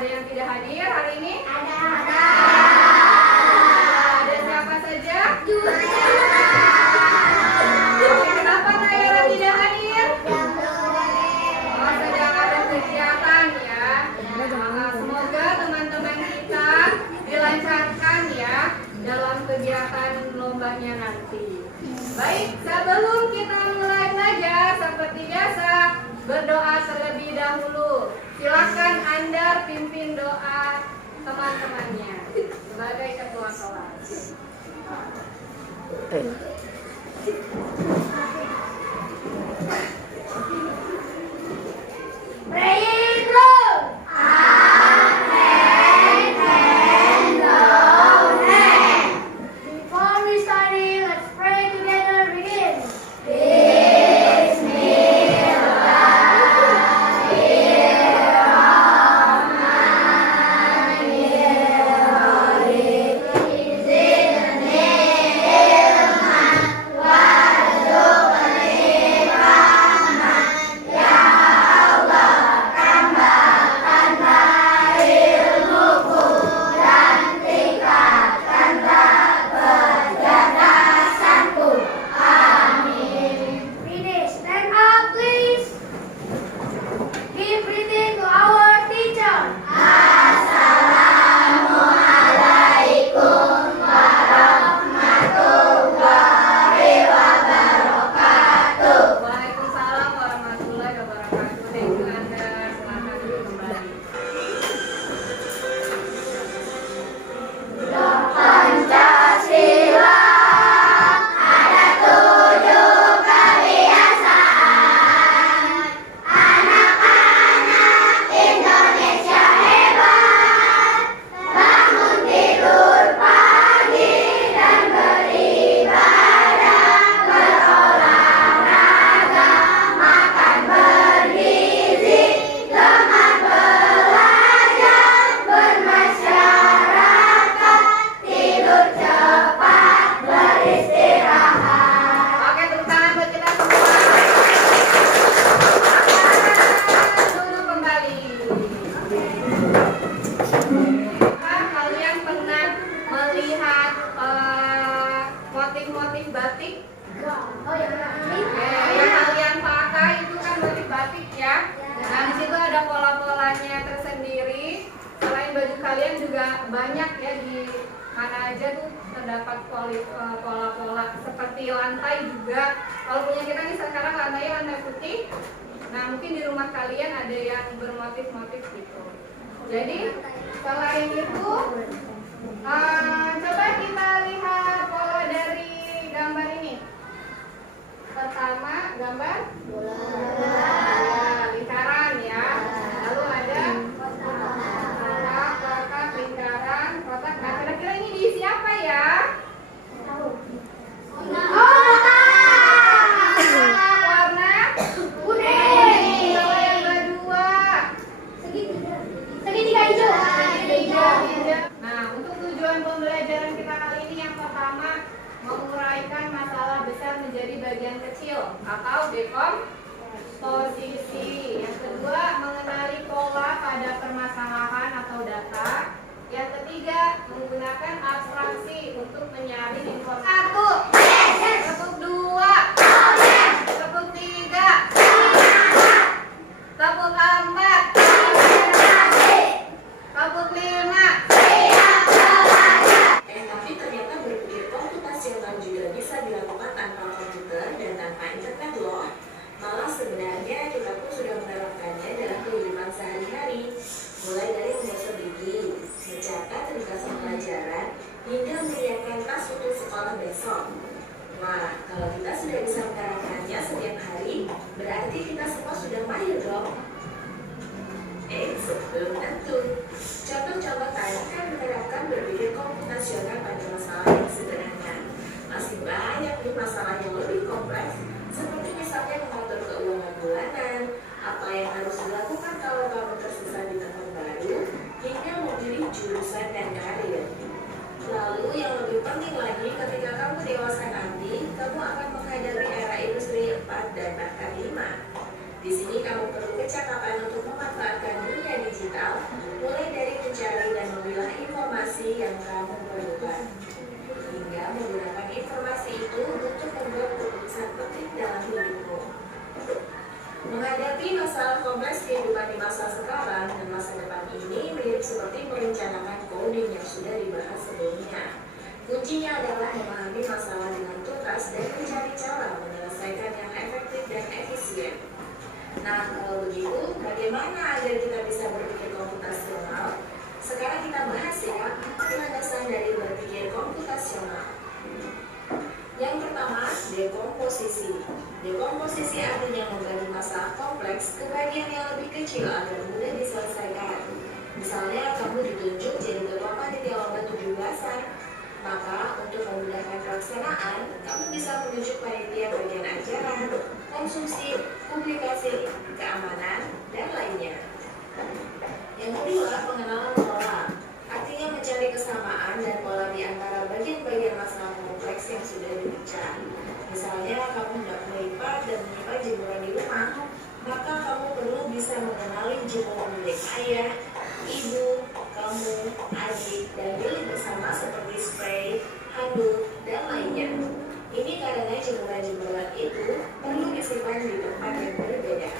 ada yang tidak hadir hari ini? Ada. Ada siapa saja? Oke, kenapa Nayara tidak hadir? Oh, sedang ada kegiatan ya. Semoga teman-teman kita dilancarkan ya dalam kegiatan lombanya nanti. Baik, sebelum kita mulai belajar seperti biasa, berdoa terlebih dahulu. Silakan Anda pimpin doa teman-temannya sebagai ketua kelas. Praying Lord. Before we study, let's pray together. Begin. Ready, stand up, please. Give greeting to our teacher. Waalaikumsalam warahmatullahi wabarakatuh. Thank you Anda. Silakan duduk kembali. Oke, tepuk tangan buat kita semua. Duduk kembali. Kalian pernah melihat motif-motif batik? Oh ya, Yang kalian pakai itu kan motif batik ya. Nah, di situ ada pola-polanya tersendiri. Selain baju kalian juga banyak ya, di mana aja tuh terdapat pola-pola seperti lantai juga. Kalau punya kita nih sekarang lantai putih. Nah, mungkin di rumah kalian ada yang bermotif-motif gitu. Jadi selain itu, coba kita lihat pola dari gambar ini. Pertama, gambar bola, lingkaran ya. Lalu ada kotak, lingkaran, kotak. Nah, kira-kira ini diisi apa ya? Warna kuning. Kalau yang kedua, segitiga hijau. nah, untuk tujuan pembelajaran kita kali ini yang pertama, menguraikan masalah besar menjadi bagian kecil atau dekomposisi. Yang kedua, mengenali pola pada permasalahan atau data. Yang ketiga, menggunakan abstraksi untuk menyaring informasi. Satu, tepuk dua, tepuk tiga, tepuk empat, tepuk lima. Tapi ternyata berpikir komputasional juga bisa dilakukan tanpa komputer dan tanpa internet loh. Malah sebenarnya kita pun sudah menerapkannya dalam kehidupan sehari-hari. Mulai dari mengusir gigi, mencatat tugas pelajaran, hingga menyiapkan tas untuk sekolah besok. Wah, kalau kita sudah bisa menerapkannya setiap hari, berarti kita semua sudah mahir dong. Belum tentu. Contoh-contoh tadi kan menerapkan berpikir komputasional pada masalah yang sederhana. Masih banyak nih masalah yang lebih kompleks, seperti misalnya mengatur keuangan bulanan, apa yang harus dilakukan kalau kamu tersesat di tempat baru, hingga memilih jurusan dan karir. Lalu yang lebih penting lagi, ketika kamu dewasa nanti, kamu akan menghadapi era industri 4 dan bahkan 5. Di sini kamu perlu kecakapan untuk memanfaatkan dunia digital, mulai dari informasi yang kamu perlukan. Hingga menggunakan informasi itu untuk membuat keputusan penting dalam hidupmu. Menghadapi masalah kompleks kehidupan di masa sekarang dan masa depan ini mirip seperti merencanakan coding yang sudah dibahas sebelumnya. Kuncinya adalah memahami masalah dengan tuntas dan mencari cara menyelesaikan yang efektif dan efisien. Nah, kalau begitu, bagaimana agar kita bisa berpikir komputasional? Sekarang kita bahas ya, landasan dari berpikir komputasional. Yang pertama, dekomposisi. Dekomposisi artinya membagi masalah kompleks ke bagian yang lebih kecil agar mudah diselesaikan. Misalnya, kamu ditunjuk jadi ketua panitia lomba 17-an. Maka, untuk memudahkan pelaksanaan, kamu bisa menunjuk panitia bagian ajaran, konsumsi, publikasi, keamanan, dan lainnya. Yang kedua, pengenalan pola. Artinya mencari kesamaan dan pola di antara bagian-bagian masalah kompleks yang sudah dipecah. Misalnya, kamu hendak melipat dan menyimpan jemuran di rumah, maka kamu perlu bisa mengenali jemuran milik ayah, ibu, kamu, adik, dan milik bersama seperti spray, handuk, dan lainnya. Ini karena jemuran-jemuran itu perlu disimpan di tempat yang berbeda.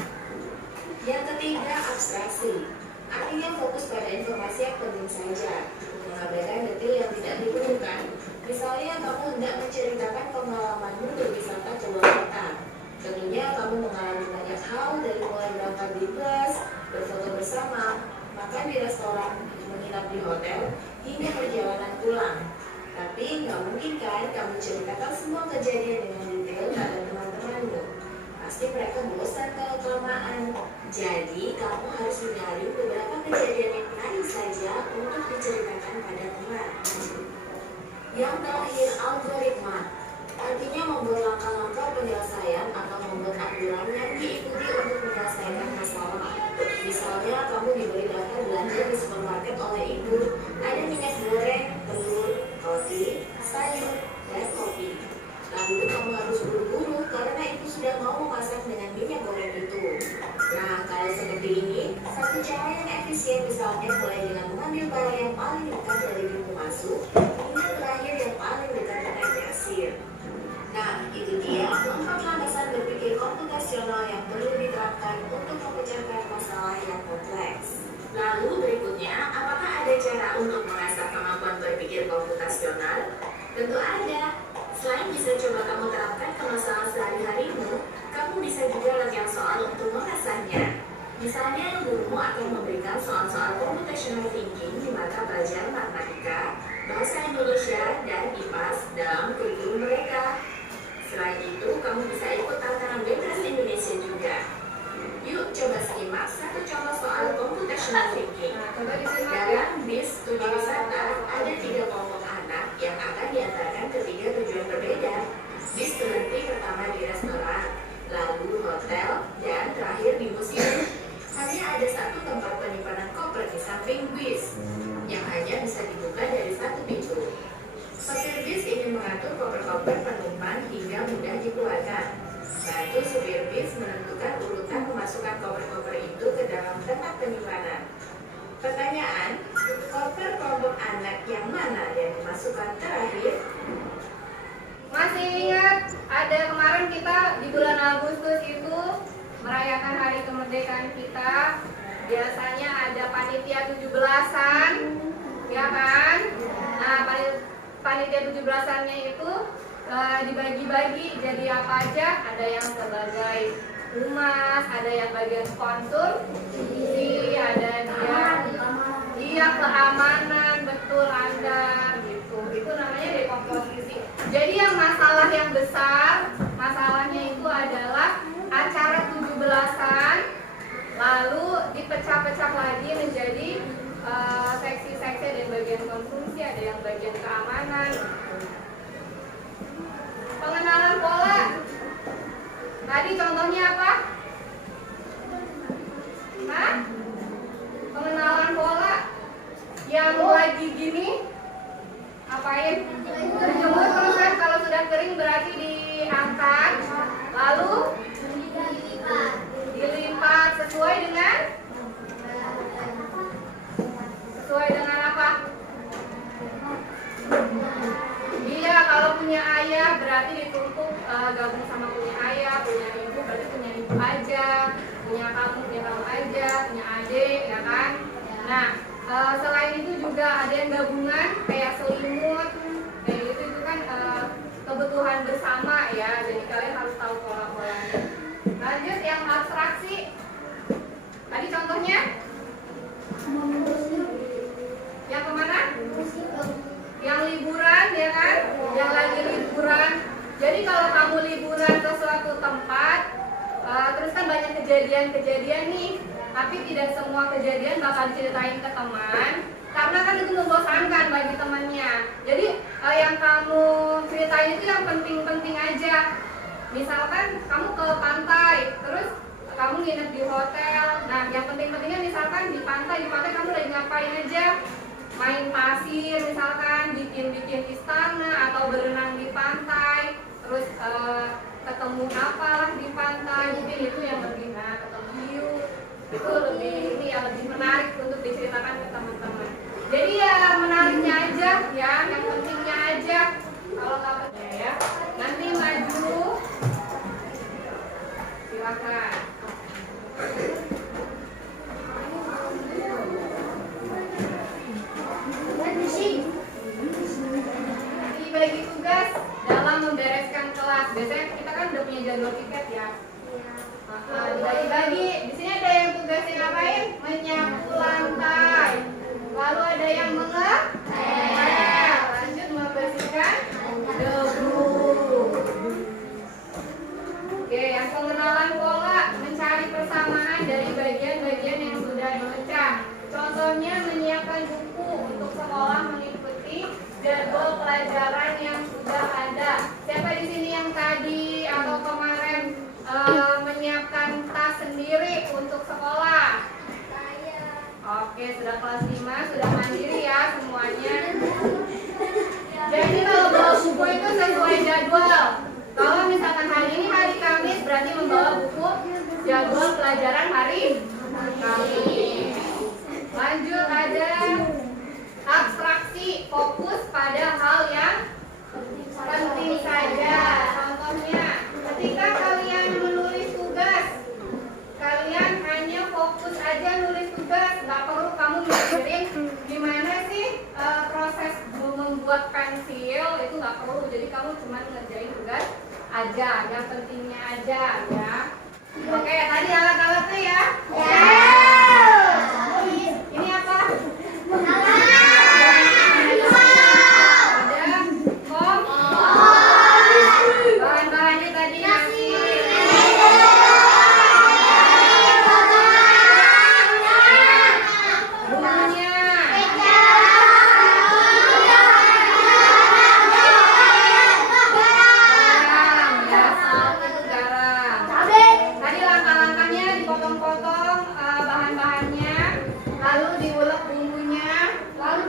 Yang ketiga, abstraksi. Artinya fokus pada informasi yang penting saja, mengabaikan detail yang tidak diperlukan. Misalnya, kamu hendak menceritakan pengalamanmu berwisata ke luar kota. Tentunya kamu mengalami banyak hal dari mulai berangkat di bus, berfoto bersama, makan di restoran, menginap di hotel, hingga perjalanan pulang. Tapi nggak mungkin kan kamu ceritakan semua kejadian dengan detail pada teman-temanmu. Pasti mereka bosan kalau kelamaan. Jadi kamu harus mencari beberapa kejadian yang menarik saja untuk diceritakan pada teman. Yang terakhir, algoritma. Artinya membuat langkah-langkah penyelesaian atau membuat aturan yang diikuti untuk menyelesaikan masalah. Misalnya, kamu diberi daftar belanja di supermarket oleh ibu, ada minyak goreng, telur, roti, sayur, dan kopi. Lalu kamu harus buru-buru karena ibu sudah mau memasak dengan minyak goreng itu. Nah, kalau seperti ini, satu cara yang efisien misalnya mulai dengan mengambil barang yang paling dekat dari pintu masuk, hingga terakhir yang paling dekat dengan kasir. Nah, itu dia 4 landasan berpikir komputasional yang perlu diterapkan untuk memecahkan masalah yang kompleks. Lalu berikutnya, apakah ada cara untuk mengasah kemampuan berpikir komputasional? Tentu ada. Selain bisa coba kamu terapkan ke masalah sehari-harimu, kamu bisa juga latihan soal untuk mengasahnya. Misalnya, gurumu akan memberikan soal-soal computational thinking di mata pelajaran matematika, bahasa Indonesia, dan IPAS dalam kurikulum mereka. Selain itu, kamu bisa ikut tantangan bebas Indonesia juga. Yuk coba simak satu contoh soal computational thinking. Dalam BIS studi wisata, ada 3 kelompok anak yang akan diantarkan ke 3 tujuan berbeda. BIS berhenti pertama di restoran, lalu hotel, dan terakhir di museum. Hanya ada 1 tempat penyimpanan koper di samping BIS, yang hanya bisa dibuka dari 1 pintu. Sopir bis ingin mengatur koper-koper penumpang hingga mudah dikeluarkan. Bantu supir bis menentukan urutan memasukkan koper-koper itu ke dalam tempat penyimpanan. Pertanyaan, koper kelompok anak yang mana yang dimasukkan terakhir? Masih ingat ada kemarin kita di bulan Agustus itu merayakan hari kemerdekaan kita. Biasanya ada panitia 17-an, ya kan? Nah, panitia 17-annya itu dibagi-bagi jadi apa aja. Ada yang sebagai humas, ada yang bagian konsultasi, ada dia keamanan, betul Anda gitu. Itu namanya dekomposisi. Jadi yang masalah yang besar, masalahnya itu adalah acara 17-an lalu dipecah-pecah lagi menjadi seksi-seksi, ada yang bagian konsumsi, ada yang bagian keamanan. Pengenalan pola. Tadi contohnya apa? Hah? Pengenalan pola. Yang lagi gini apain? Dijemur terus kan, kalau sudah kering berarti diangkat, lalu dilipat sesuai dengan apa? gabung sama punya ayah, punya ibu, berarti punya ibu aja, punya kamu aja, punya adik, ya kan? Nah, selain itu juga ada yang gabungan kayak selimut, kayak gitu itu kan kebutuhan bersama ya. Jadi kalian harus tahu pola-polanya. Lanjut yang abstraksi. Tadi contohnya? Yang kemana? Yang liburan, ya kan? Yang lagi liburan. Jadi kalau kamu liburan ke suatu tempat, terus kan banyak kejadian-kejadian nih, tapi tidak semua kejadian bakal diceritain ke teman, karena kan itu membosankan bagi temannya. Jadi yang kamu ceritain itu yang penting-penting aja. Misalkan kamu ke pantai, terus kamu nginep di hotel. Nah, yang penting-pentingnya misalkan di pantai kamu lagi ngapain aja? Main pasir misalkan, bikin istana atau berenang di pantai, terus ketemu apalah di pantai, mungkin itu yang lebih ketemu hiu, itu lebih ini ya, lebih menarik untuk diceritakan ke teman-teman. Jadi ya menariknya aja ya, yang pentingnya aja. Kalau dapatnya ya, nanti maju, silakan. Bagi tugas dalam membereskan kelas. Biasanya kita kan udah punya jadwal piket ya. Dibagi-bagi. Di sini ada yang tugasnya ngapain? Menyapu lantai. Lalu ada yang mengepel. Lanjut membersihkan debu. Oke, yang pengenalan pola, mencari persamaan dari bagian-bagian yang sudah dipecah. Contohnya menyiapkan buku untuk sekolah mengikuti jadwal pelajaran yang sudah ada. Siapa di sini yang tadi atau kemarin menyiapkan tas sendiri untuk sekolah? Oke, sudah kelas 5, sudah mandiri ya semuanya. Jadi kalau bawa buku itu sesuai jadwal. Kalau misalkan hari ini hari Kamis, berarti membawa buku jadwal pelajaran hari Kamis. Lanjut ada abstraksi, fokus pada hal yang penting saja. Contohnya, ketika kalian menulis tugas, kalian hanya fokus aja nulis tugas, nggak perlu kamu mikirin gimana sih proses membuat pensil, itu nggak perlu. Jadi kamu cuma ngerjain tugas aja, yang pentingnya aja ya. Oke, tadi alat-alatnya ya. Ini apa? Bahan-bahannya tadi nasi, bumbunya, garam, ya salt itu garam. Tadi langkah-langkahnya dipotong-potong bahan-bahannya, lalu diulek bumbunya, lalu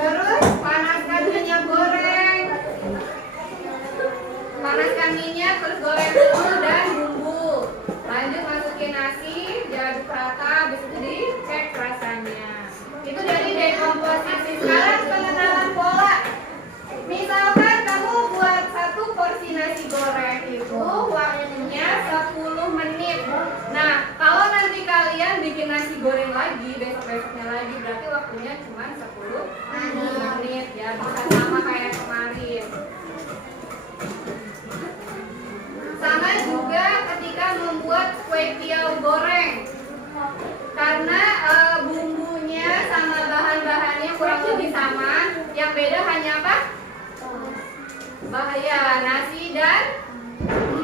terus panaskan minyak goreng. Panaskan minyak, terus goreng dulu dan bumbu. Lanjut masukin nasi, diaduk rata, habis itu dicek rasanya. Itu dari dekomposisi. Sekarang pengenalan pola. Misalkan kamu buat satu porsi nasi goreng itu waktunya 10 menit. Nah, kalau nanti kalian bikin nasi goreng lagi, besok-besoknya lagi, berarti waktunya cuma 10 menit ya, bisa sama kayak kemarin. Sama juga ketika membuat kue tiaw goreng, karena bumbunya sama bahan-bahannya kurang lebih sama, yang beda hanya apa? Bahaya nasi dan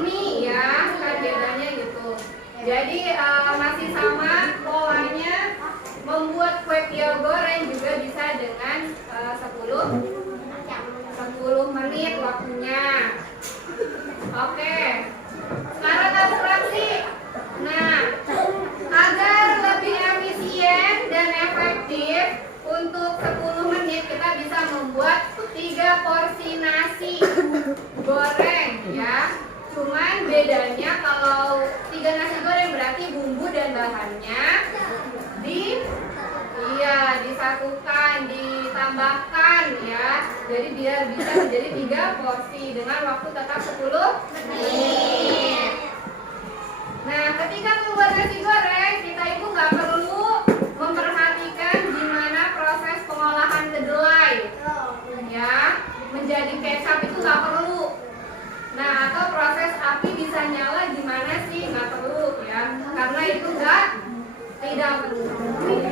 mie ya, kan bedanya gitu. Jadi masih sama polanya, membuat kue tiaw goreng juga bisa dengan 10 menit waktunya. Oke, sekarang abstraksi. Nah, agar lebih efisien dan efektif, untuk 10 menit kita bisa membuat 3 porsi nasi goreng ya. Cuman bedanya kalau 3 nasi goreng berarti bumbu dan bahannya disatukan, ditambahkan ya. Jadi biar bisa menjadi 3 porsi dengan waktu tetap 10 menit. Nah, ketika membuat nasi goreng, kita itu nggak perlu memperhatikan gimana proses pengolahan kedelai, ya. Menjadi kecap itu nggak perlu. Nah, atau proses api bisa nyala gimana sih, nggak perlu ya, karena itu tidak perlu.